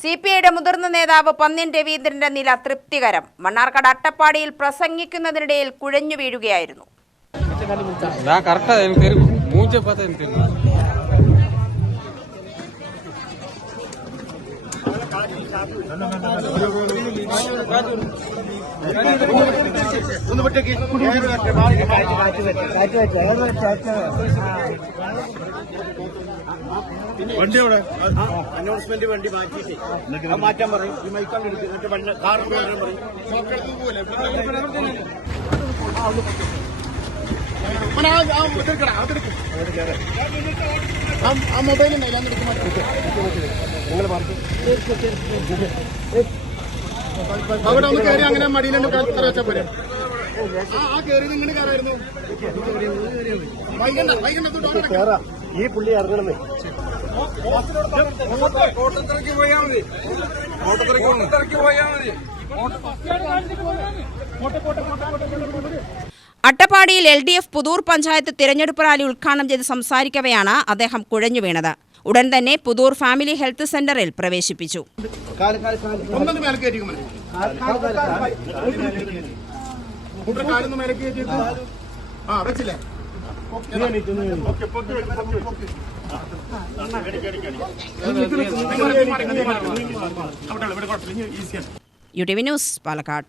സിപിഐയുടെ മുതിർന്ന നേതാവ് പന്ന്യൻ രവീന്ദ്രന്റെ നില തൃപ്തികരം. മണ്ണാർക്കാട് അട്ടപ്പാടിയിൽ പ്രസംഗിക്കുന്നതിനിടയിൽ കുഴഞ്ഞു വീഴുകയായിരുന്നു. വണ്ടി അവിടെ അനൗൺസ്മെന്റ് വണ്ടി മാറ്റാൻ പറയും. ഈ മൈക്കാൻ എടുത്ത് കാർ പറയും. ആ മൊബൈൽ അവിടെ ഒന്ന് കയറി അങ്ങനെ മടിയിലുണ്ട് വെച്ചാൽ പോരെ. ആ കയറി നിങ്ങൾ കയറായിരുന്നു. ഈ പുള്ളി ഇറങ്ങണമേ. അട്ടപ്പാടിയിൽ LDF പുതൂർ പഞ്ചായത്ത് തിരഞ്ഞെടുപ്പ് റാലി ഉദ്ഘാടനം ചെയ്ത് സംസാരിക്കവെയാണ് അദ്ദേഹം കുഴഞ്ഞു വീണത്. ഉടൻ തന്നെ പുതൂർ ഫാമിലി ഹെൽത്ത് സെന്ററിൽ പ്രവേശിപ്പിച്ചു. UTV news, Palakkad.